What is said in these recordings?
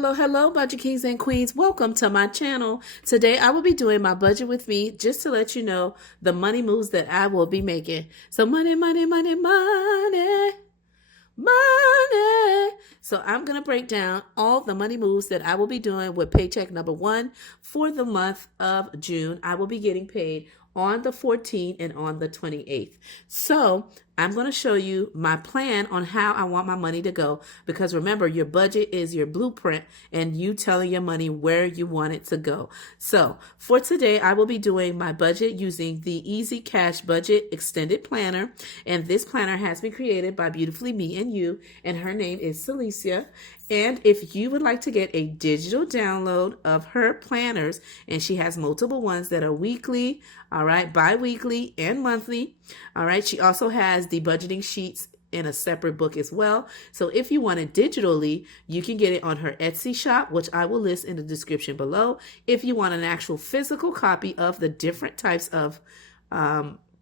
Hello, budget kings and queens. Welcome to my channel. Today, I will be doing my budget with me just to let you know the money moves that I will be making. So money. So I'm going to break down all the money moves that I will be doing with paycheck number 1 for the month of June. I will be getting paid on the 14th and on the 28th. So I'm going to show you my plan on how I want my money to go, because remember, your budget is your blueprint and you telling your money where you want it to go. So for today, I will be doing my budget using the Easy Cash Budget Extended Planner. And this planner has been created by Beautifully Me and You, and her name is Celicia. And if you would like to get a digital download of her planners, and she has multiple ones that are weekly, all right, bi-weekly and monthly, all right. She also has the budgeting sheets in a separate book as well. So if you want it digitally, you can get it on her Etsy shop, which I will list in the description below. If you want an actual physical copy of the different types of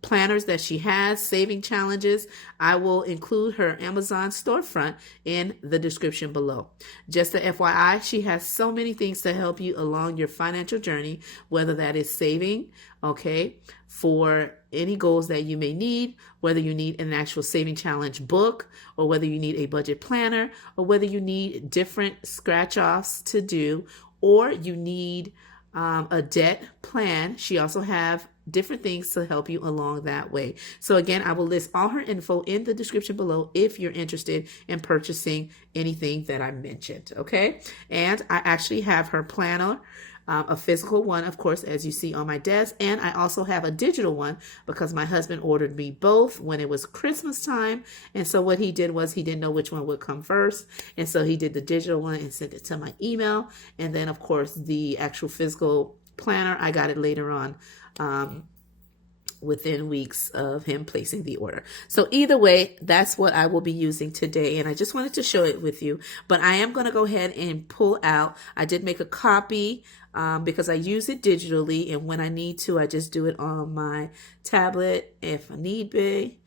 planners that she has, saving challenges, I will include her Amazon storefront in the description below. Just a FYI, she has so many things to help you along your financial journey, whether that is saving, okay, for any goals that you may need, whether you need an actual saving challenge book, or whether you need a budget planner, or whether you need different scratch-offs to do, or you need a debt plan. She also have different things to help you along that way. So again, I will list all her info in the description below if you're interested in purchasing anything that I mentioned, okay? And I actually have her planner, a physical one, of course, as you see on my desk. And I also have a digital one because my husband ordered me both when it was Christmas time. And so what he did was he didn't know which one would come first. And so he did the digital one and sent it to my email. And then, of course, the actual physical planner, I got it later on, within weeks of him placing the order. So either way, that's what I will be using today. And I just wanted to show it with you, but I am going to go ahead and pull out. I did make a copy because I use it digitally. And when I need to, I just do it on my tablet if I need be.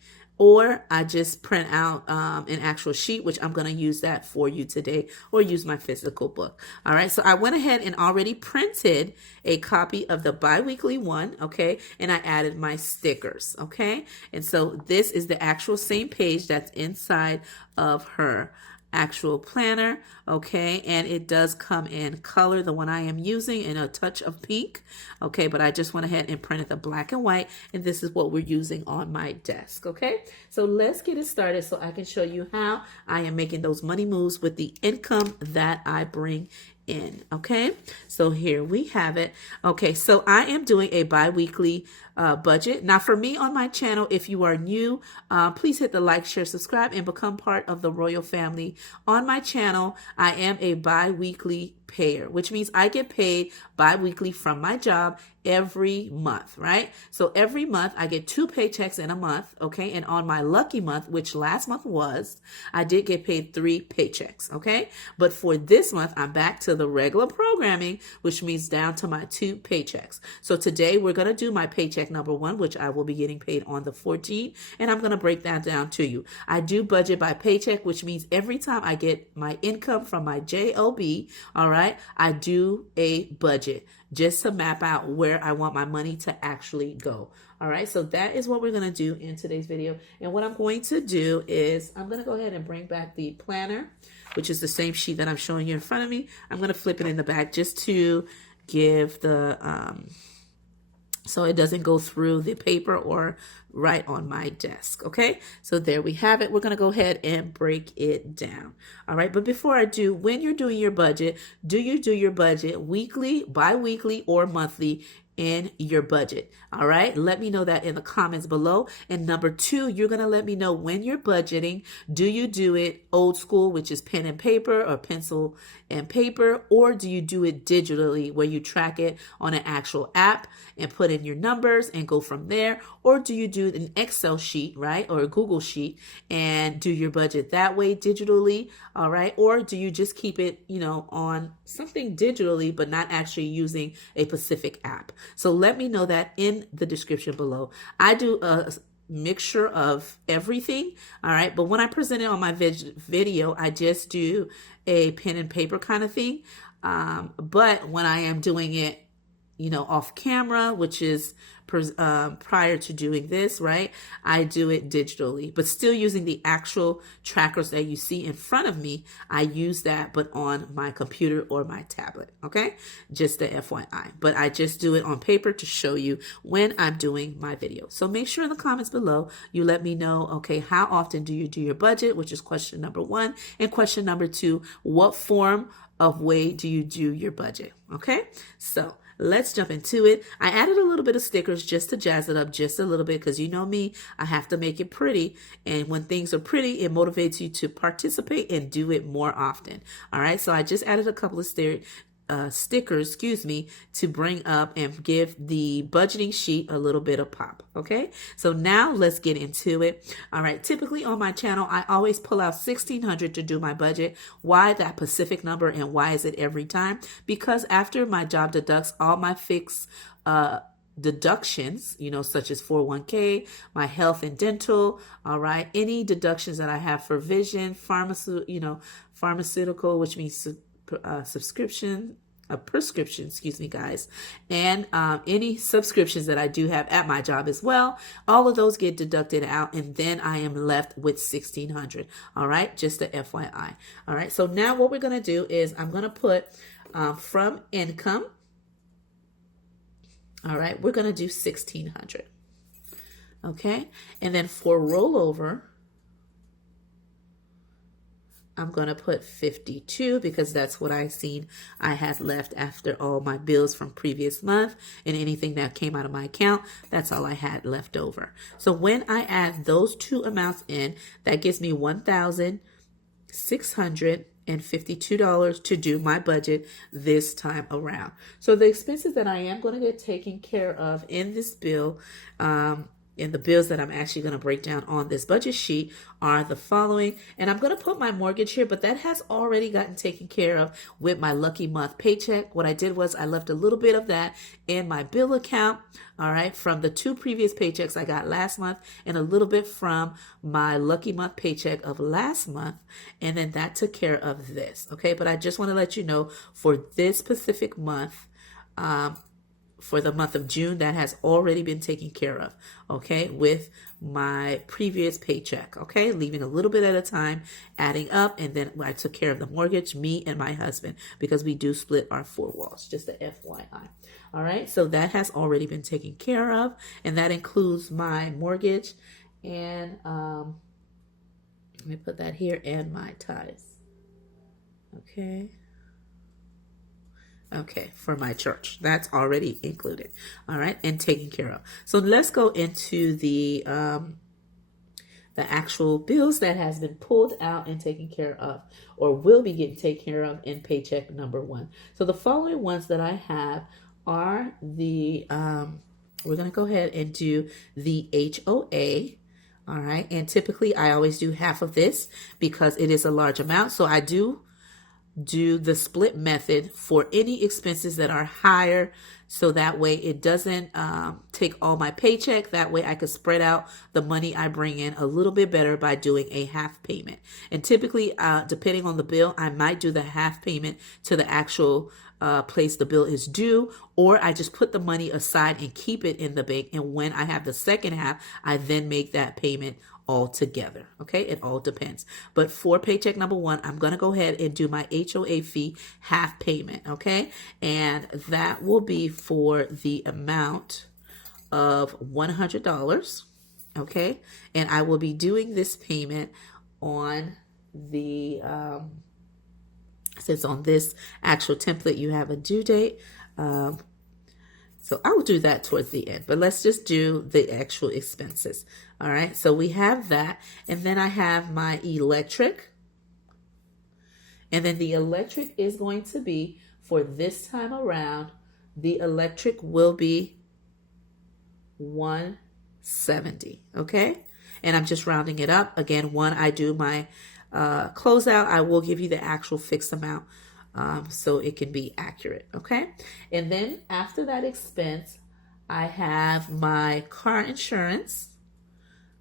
Or I just print out an actual sheet, which I'm going to use that for you today, or use my physical book. All right. So I went ahead and already printed a copy of the bi-weekly one. Okay. And I added my stickers. Okay. And so this is the actual same page that's inside of her actual planner, okay, and it does come in color, the one I am using, in a touch of pink, okay, but I just went ahead and printed the black and white, and this is what we're using on my desk, okay? So let's get it started so I can show you how I am making those money moves with the income that I bring in, okay? So here we have it. Okay, so I am doing a bi-weekly budget. Now for me on my channel, if you are new, please hit the like, share, subscribe, and become part of the royal family. On my channel, I am a bi-weekly payer, which means I get paid bi-weekly from my job every month, right? So every month I get 2 paychecks in a month, okay? And on my lucky month, which last month was, I did get paid 3 paychecks, okay? But for this month, I'm back to the regular programming, which means down to my 2 paychecks. So today we're going to do my paycheck number 1, which I will be getting paid on the 14th, and I'm going to break that down to you. I do budget by paycheck, which means every time I get my income from my job, all right, I do a budget just to map out where I want my money to actually go. All right, so that is what we're going to do in today's video. And what I'm going to do is I'm going to go ahead and bring back the planner, which is the same sheet that I'm showing you in front of me. I'm going to flip it in the back just to give the so it doesn't go through the paper or right on my desk, okay? So there we have it. We're going to go ahead and break it down, all right? But before I do, when you're doing your budget, do you do your budget weekly, bi-weekly, or monthly in your budget? All right, let me know that in the comments below. And number 2, you're going to let me know when you're budgeting. Do you do it old school, which is pen and paper or pencil and paper, or do you do it digitally where you track it on an actual app and put in your numbers and go from there? Or do you do an Excel sheet, right, or a Google sheet and do your budget that way digitally? All right, or do you just keep it, you know, on something digitally but not actually using a specific app? So let me know that in the description below. I do a mixture of everything. All right. But when I present it on my video, I just do a pen and paper kind of thing. But when I am doing it, off camera, which is prior to doing this, right? I do it digitally, but still using the actual trackers that you see in front of me. I use that, but on my computer or my tablet, okay? Just the FYI. But I just do it on paper to show you when I'm doing my video. So make sure in the comments below, you let me know, okay, how often do you do your budget, which is question number 1. And question number 2, what form of way do you do your budget, okay? So let's jump into it. I added a little bit of stickers just to jazz it up just a little bit because you know me, I have to make it pretty. And when things are pretty, it motivates you to participate and do it more often. All right, so I just added a couple of stickers, to bring up and give the budgeting sheet a little bit of pop. Okay, so now let's get into it. All right, typically on my channel, I always pull out $1,600 to do my budget. Why that specific number and why is it every time? Because after my job deducts all my fixed deductions, such as 401k, my health and dental, all right, any deductions that I have for vision, pharmaceutical, which means prescription, guys, and any subscriptions that I do have at my job as well. All of those get deducted out, and then I am left with $1,600. All right, just a FYI. All right, so now what we're gonna do is I'm gonna put from income. All right, we're gonna do $1,600. Okay, and then for rollover, I'm going to put 52 because that's what I seen I had left after all my bills from previous month and anything that came out of my account. That's all I had left over. So when I add those two amounts in, that gives me $1,652 to do my budget this time around. So the expenses that I am going to get taken care of in this bill, and the bills that I'm actually going to break down on this budget sheet are the following. And I'm going to put my mortgage here, but that has already gotten taken care of with my lucky month paycheck. What I did was I left a little bit of that in my bill account, all right, from the 2 previous paychecks I got last month and a little bit from my lucky month paycheck of last month. And then that took care of this, okay? But I just want to let you know for this specific month, for the month of June, that has already been taken care of, okay, with my previous paycheck, okay, leaving a little bit at a time, adding up, and then I took care of the mortgage, me and my husband, because we do split our 4 walls, just a FYI. All right, so that has already been taken care of, and that includes my mortgage, and let me put that here, and my tithes, okay. Okay, for my church. That's already included. All right, and taken care of. So let's go into the actual bills that has been pulled out and taken care of, or will be getting taken care of in paycheck number 1. So the following ones that I have are the, we're going to go ahead and do the HOA. All right, and typically I always do half of this because it is a large amount. So I do the split method for any expenses that are higher, so that way it doesn't take all my paycheck. That way I could spread out the money I bring in a little bit better by doing a half payment. And typically, depending on the bill, I might do the half payment to the actual place the bill is due, or I just put the money aside and keep it in the bank. And when I have the second half, I then make that payment all together. Okay, it all depends. But for paycheck number 1, I'm going to go ahead and do my HOA fee half payment. Okay, and that will be for the amount of $100. Okay, and I will be doing this payment on the since on this actual template you have a due date. So I'll do that towards the end, but let's just do the actual expenses. All right, so we have that, and then I have my electric, and then the electric is going to be, for this time around, the electric will be $170, okay? And I'm just rounding it up. Again, when I do my closeout, I will give you the actual fixed amount so it can be accurate, okay? And then after that expense, I have my car insurance,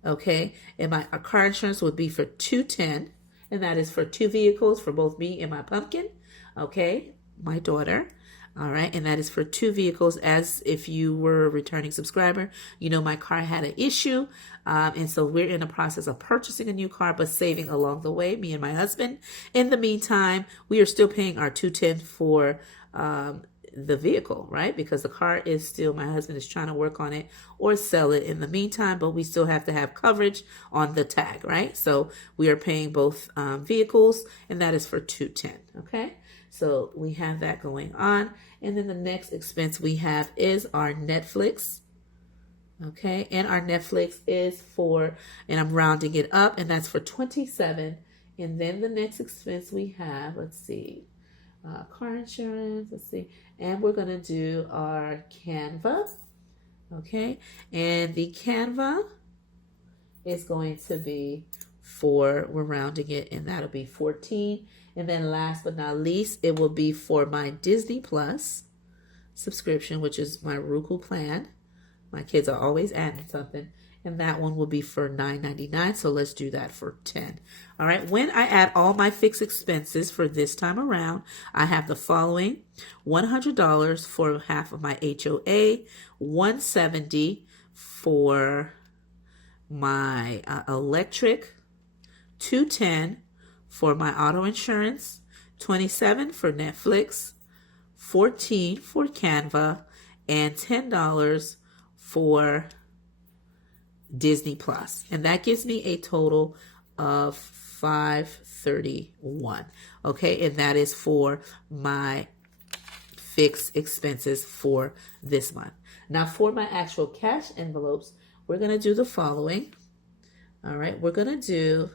Okay, and my car insurance would be for $210, and that is for 2 vehicles for both me and my pumpkin. Okay, my daughter. All right, and that is for 2 vehicles. As if you were a returning subscriber, you know my car had an issue, and so we're in the process of purchasing a new car, but saving along the way, me and my husband. In the meantime, we are still paying our $210 for the vehicle, right? Because the car is still, my husband is trying to work on it or sell it in the meantime, but we still have to have coverage on the tag, right? So we are paying both vehicles, and that is for $210. Okay, so we have that going on. And then the next expense we have is our Netflix. Okay, and our Netflix is for, and I'm rounding it up, and that's for $27. And then the next expense we have, let's see, car insurance, let's see, and we're going to do our Canva. Okay, and the Canva is going to be for, we're rounding it, and that'll be 14. And then last but not least, it will be for my Disney Plus subscription, which is my Roku plan. My kids are always adding something. And that one will be for $9.99. So let's do that for 10. All right. When I add all my fixed expenses for this time around, I have the following: $100 for half of my HOA, $170 for my electric, $210 for my auto insurance, $27 for Netflix, $14 for Canva, and $10 for Disney Plus. And that gives me a total of $531. Okay, and that is for my fixed expenses for this month. Now for my actual cash envelopes, we're going to do the following. All right, we're going to do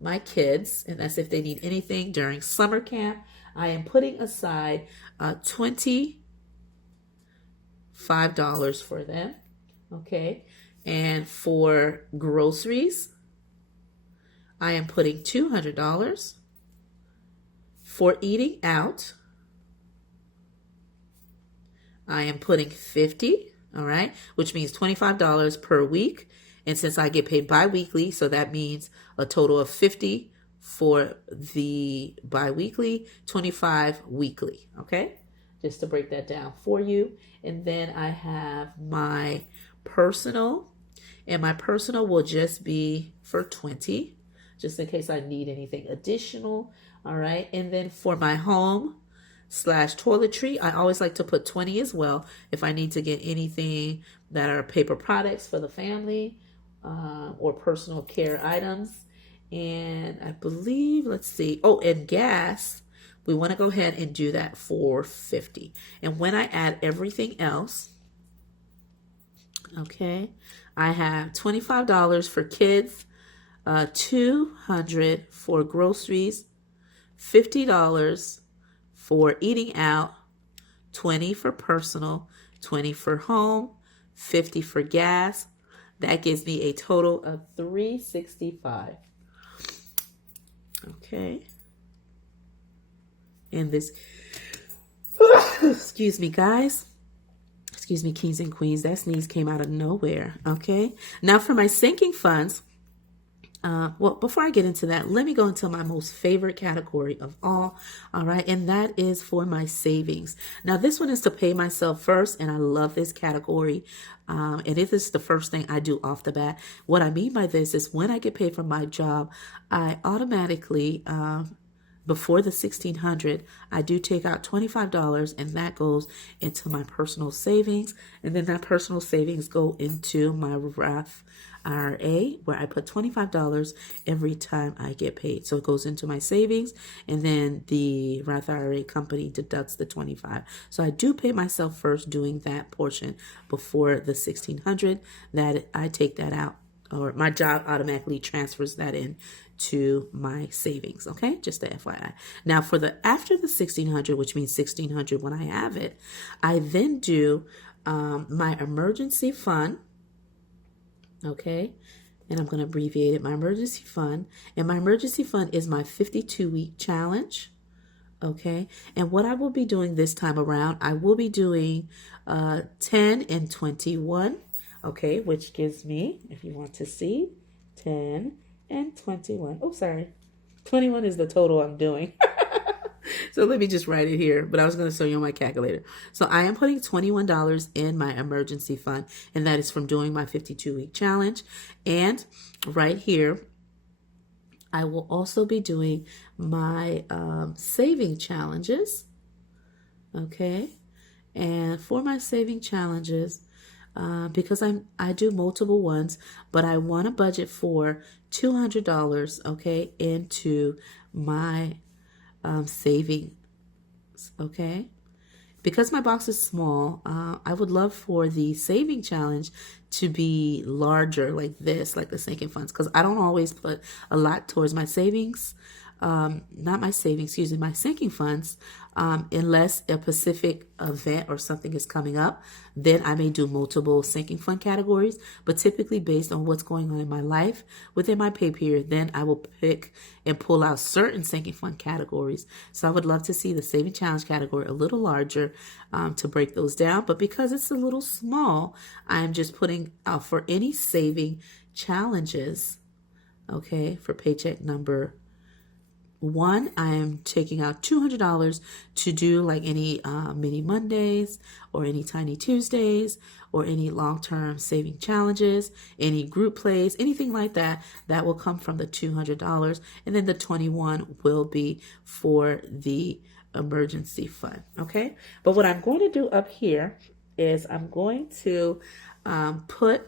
my kids, and that's if they need anything during summer camp. I am putting aside $25 for them. Okay, and for groceries, I am putting $200. For eating out, I am putting $50, all right, which means $25 per week. And since I get paid bi-weekly, so that means a total of $50 for the bi-weekly, $25 weekly, okay? Just to break that down for you. And then I have my personal, and my personal will just be for $20, just in case I need anything additional, all right? And then for my home / toiletry, I always like to put $20 as well if I need to get anything that are paper products for the family, or personal care items. And I believe, let's see, oh, and gas, we want to go ahead and do that for $50. And when I add everything else, okay, I have $25 for kids, $200 for groceries, $50 for eating out, $20 for personal, $20 for home, $50 for gas. That gives me a total of $365. Okay. And this, excuse me, guys. Excuse me, kings and queens. That sneeze came out of nowhere. Okay. Now for my sinking funds. Well, before I get into that, let me go into my most favorite category of all. All right. And that is for my savings. Now, this one is to pay myself first. And I love this category. And it is the first thing I do off the bat. What I mean by this is when I get paid from my job, I automatically, before the $1,600, I do take out $25, and that goes into my personal savings. And then that personal savings go into my Roth IRA, where I put $25 every time I get paid. So it goes into my savings, and then the Roth IRA company deducts the $25. So I do pay myself first doing that portion before the $1,600. That I take that out, or my job automatically transfers that in to my savings. Okay, just the FYI. Now for the after the $1,600, which means $1,600 when I have it, I then do my emergency fund. Okay, and I'm going to abbreviate it, my emergency fund. And my emergency fund is my 52-week challenge. Okay, and what I will be doing this time around, I will be doing 10 and 21. Okay, which gives me, if you want to see, 10 and 21. Oh, sorry. 21 is the total I'm doing. So let me just write it here, but I was going to show you on my calculator. So I am putting $21 in my emergency fund, and that is from doing my 52-week challenge. And right here, I will also be doing my saving challenges. Okay. And for my saving challenges, because I do multiple ones, but I want to budget for $200, okay, into my savings, okay? Because my box is small, I would love for the saving challenge to be larger like this, like the sinking funds, because I don't always put a lot towards my savings, not my savings, excuse me, my sinking funds, unless a specific event or something is coming up, then I may do multiple sinking fund categories, but typically based on what's going on in my life within my pay period, then I will pick and pull out certain sinking fund categories. So I would love to see the saving challenge category a little larger to break those down, but because it's a little small, I'm just putting out for any saving challenges, okay, for paycheck number 1, I am taking out $200 to do like any mini Mondays or any tiny Tuesdays or any long-term saving challenges, any group plays, anything like that. That will come from the $200, and then the 21 will be for the emergency fund. Okay, but what I'm going to do up here is I'm going to put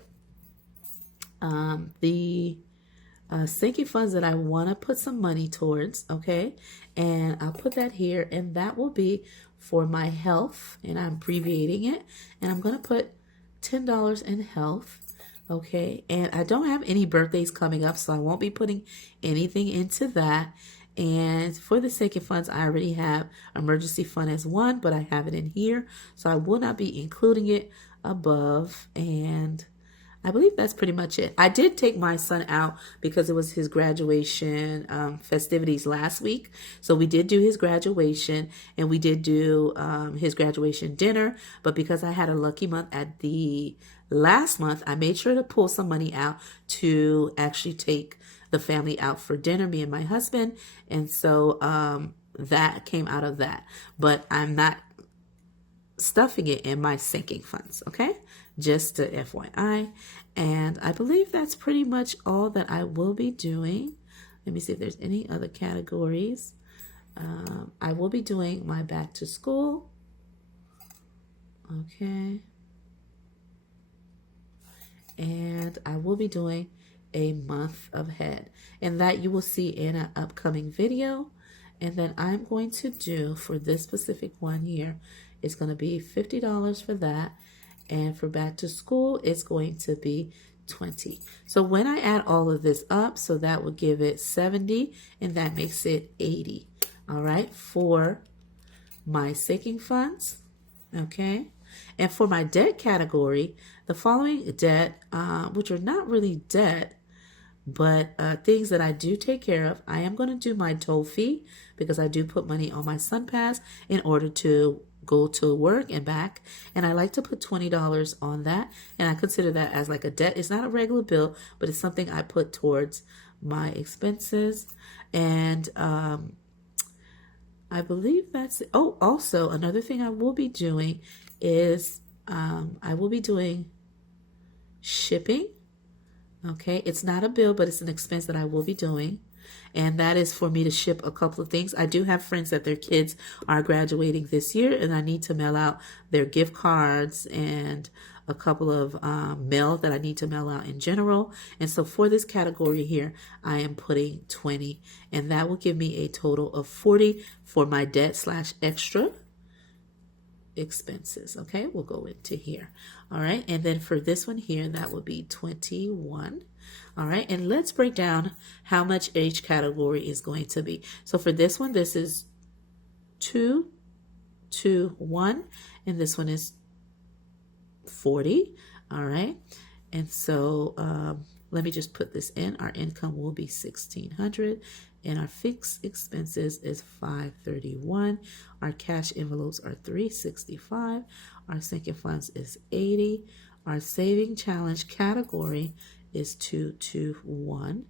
the sinking funds that I want to put some money towards, okay? And I'll put that here, and that will be for my health, and I'm abbreviating it, and I'm going to put $10 in health, okay? And I don't have any birthdays coming up, so I won't be putting anything into that. And for the sinking funds, I already have emergency fund as 1, but I have it in here, so I will not be including it above. And I believe that's pretty much it. I did take my son out because it was his graduation festivities last week. So we did do his graduation, and we did do his graduation dinner. But because I had a lucky month at the last month, I made sure to pull some money out to actually take the family out for dinner, me and my husband. And so that came out of that. But I'm not stuffing it in my sinking funds, okay? Just to FYI. And I believe that's pretty much all that I will be doing. Let me see if there's any other categories. I will be doing my back to school. Okay. And I will be doing a month ahead. And that you will see in an upcoming video. And then I'm going to do for this specific one year, it's going to be $50 for that. And for back to school, it's going to be $20. So when I add all of this up, so that would give it 70, and that makes it 80. All right, for my sinking funds, okay? And for my debt category, the following debt, which are not really debt, but things that I do take care of, I am going to do my toll fee because I do put money on my SunPass in order to go to work and back, and I like to put $20 on that, and I consider that as like a debt. It's not a regular bill, but it's something I put towards my expenses. And I believe that's it. Oh, also another thing I will be doing is I will be doing shipping. Okay, it's not a bill, but it's an expense that I will be doing. And that is for me to ship a couple of things. I do have friends that their kids are graduating this year, and I need to mail out their gift cards and a couple of mail that I need to mail out in general. And so for this category here, I am putting 20, and that will give me a total of 40 for my debt / extra expenses. Okay, we'll go into here. All right, and then for this one here, that would be 21. All right, and let's break down how much each category is going to be. So for this one, this is 2, 2, 1, and this one is 40. All right, and so let me just put this in. Our income will be $1,600, and our fixed expenses is $531. Our cash envelopes are $365. Our sinking funds is $80. Our saving challenge category is 221.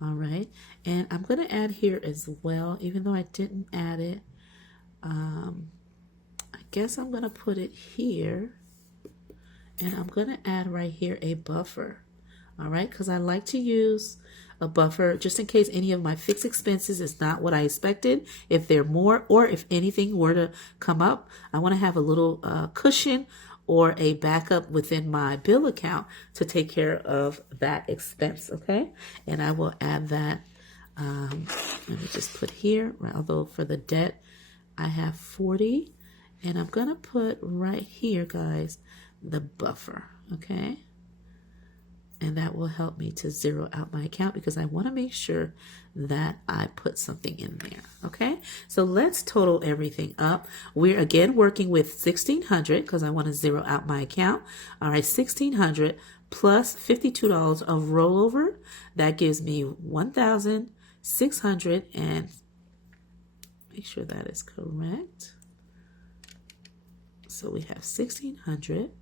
All right. And I'm going to add here as well, even though I didn't add it. I guess I'm going to put it here. And I'm going to add right here a buffer. All right. Because I like to use a buffer just in case any of my fixed expenses is not what I expected. If they're more, or if anything were to come up, I want to have a little cushion or a backup within my bill account to take care of that expense. Okay. And I will add that. Let me just put here, although for the debt, I have 40, and I'm going to put right here, guys, the buffer. Okay. And that will help me to zero out my account because I want to make sure that I put something in there. Okay, so let's total everything up. We're again working with 1,600 because I want to zero out my account. All right, 1,600 plus $52 of rollover. That gives me 1,600, and make sure that is correct. So we have 1,600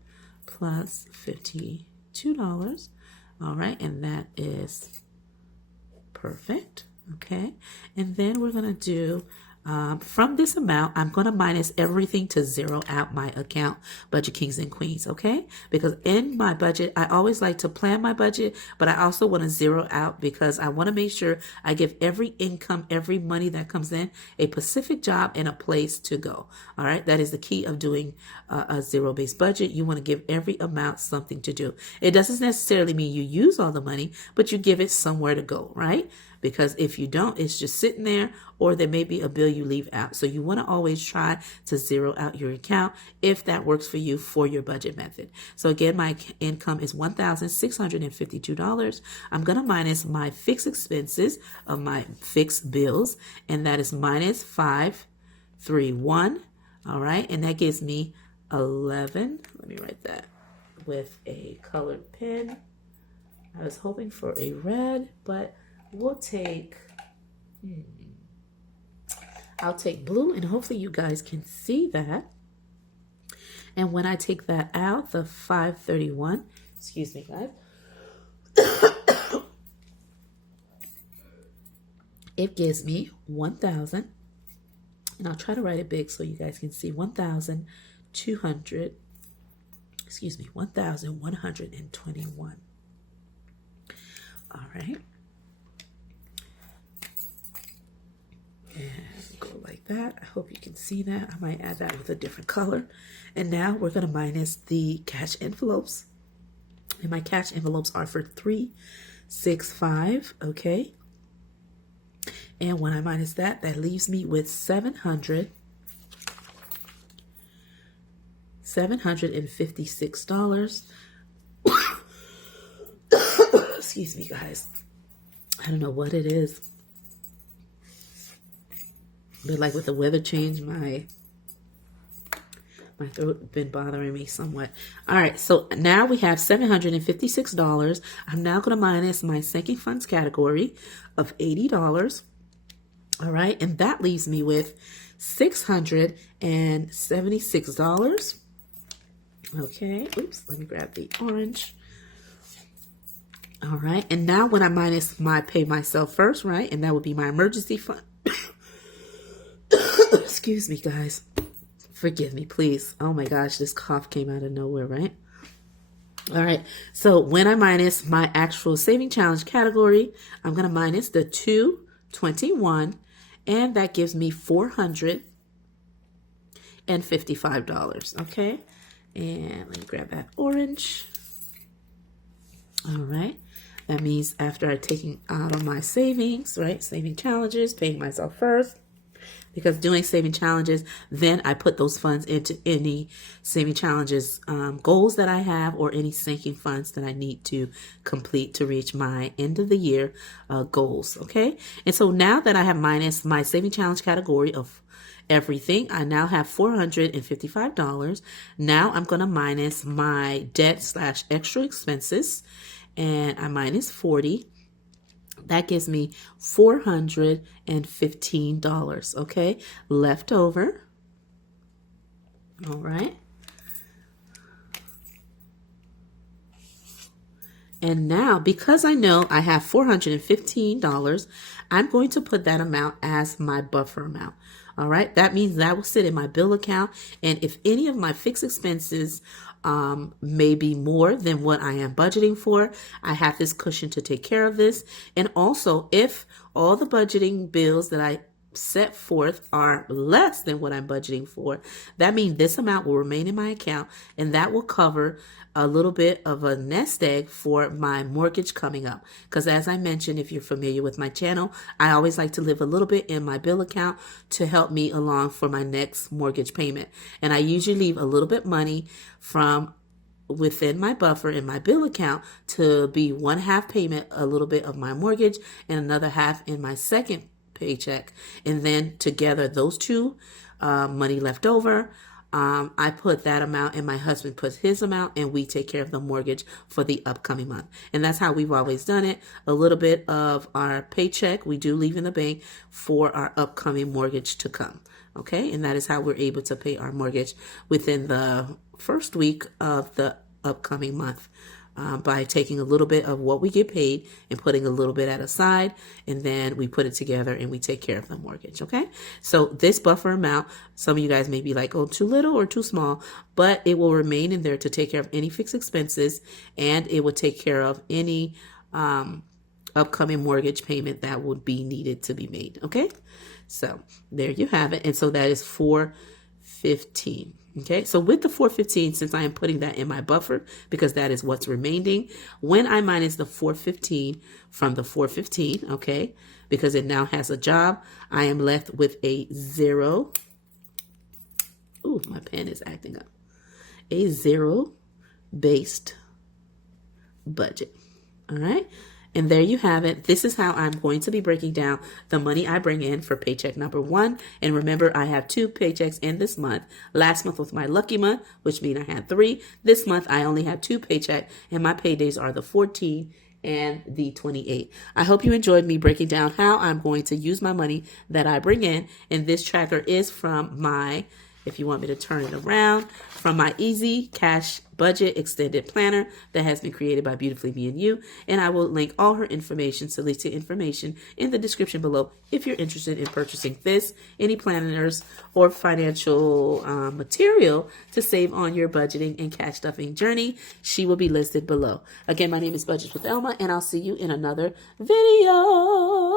plus $52. All right, and that is perfect. Okay, and then we're going to do, from this amount, I'm going to minus everything to zero out my account, Budget Kings and Queens, okay? Because in my budget, I always like to plan my budget, but I also want to zero out because I want to make sure I give every income, every money that comes in, a specific job and a place to go, all right? That is the key of doing a zero-based budget. You want to give every amount something to do. It doesn't necessarily mean you use all the money, but you give it somewhere to go, right? Because if you don't, it's just sitting there, or there may be a bill you leave out. So you want to always try to zero out your account if that works for you for your budget method. So again, my income is $1,652. I'm going to minus my fixed expenses of my fixed bills, and that is minus 531. All right, and that gives me 11. Let me write that with a colored pen. I was hoping for a red, but we'll take, I'll take blue, and hopefully you guys can see that. And when I take that out, the 531, excuse me, guys, it gives me 1,000, and I'll try to write it big so you guys can see 1,200, excuse me, 1,121. All right. And go like that. I hope you can see that. I might add that with a different color. And now we're going to minus the cash envelopes. And my cash envelopes are for 365. Okay. And when I minus that, that leaves me with $756. Excuse me, guys. I don't know what it is. But like with the weather change, my throat been bothering me somewhat. All right, so now we have $756. I'm now going to minus my sinking funds category of $80. All right, and that leaves me with $676. Okay, oops, let me grab the orange. All right, and now when I minus my pay myself first, right, and that would be my emergency fund. Excuse me, guys. Forgive me, please. Oh my gosh, this cough came out of nowhere, right? All right, so when I minus my actual saving challenge category, I'm going to minus the 221, and that gives me $455, okay? And let me grab that orange. All right, that means after I've taken out of my savings, right, saving challenges, paying myself first, because doing saving challenges, then I put those funds into any saving challenges goals that I have, or any sinking funds that I need to complete to reach my end of the year goals, okay? And so now that I have minus my saving challenge category of everything, I now have $455. Now I'm going to minus my debt / extra expenses, and I minus 40. That gives me $415, okay? Left over. All right. And now, because I know I have $415, I'm going to put that amount as my buffer amount. All right, that means that will sit in my bill account. And if any of my fixed expenses may be more than what I am budgeting for, I have this cushion to take care of this. And also, if all the budgeting bills that I set forth are less than what I'm budgeting for, that means this amount will remain in my account, and that will cover a little bit of a nest egg for my mortgage coming up. Because as I mentioned, if you're familiar with my channel, I always like to leave a little bit in my bill account to help me along for my next mortgage payment. And I usually leave a little bit money from within my buffer in my bill account to be 1/2 payment, a little bit of my mortgage, and another half in my second paycheck. And then together, those two, money left over, I put that amount and my husband puts his amount, and we take care of the mortgage for the upcoming month. And that's how we've always done it. A little bit of our paycheck we do leave in the bank for our upcoming mortgage to come. Okay, and that is how we're able to pay our mortgage within the first week of the upcoming month. By taking a little bit of what we get paid and putting a little bit at aside, and then we put it together and we take care of the mortgage. Okay, so this buffer amount, some of you guys may be like, oh, too little or too small, but it will remain in there to take care of any fixed expenses, and it will take care of any upcoming mortgage payment that would be needed to be made. Okay, so there you have it. And so that is $415. Okay, so with the $415, since I am putting that in my buffer because that is what's remaining, when I minus the $415 from the $415, okay, because it now has a job, I am left with a zero. Ooh, my pen is acting up. A zero-based budget. All right. And there you have it. This is how I'm going to be breaking down the money I bring in for paycheck number 1. And remember, I have 2 paychecks in this month. Last month was my lucky month, which means I had 3. This month, I only have 2 paychecks, and my paydays are the 14th and the 28th. I hope you enjoyed me breaking down how I'm going to use my money that I bring in. And this tracker is from my, if you want me to turn it around, from my Easy Cash Budget Extended Planner that has been created by Beautifully Me and You. And I will link all her information, Salita information, in the description below if you're interested in purchasing this, any planners, or financial material to save on your budgeting and cash stuffing journey. She will be listed below. Again, my name is Budgets with Elma, and I'll see you in another video.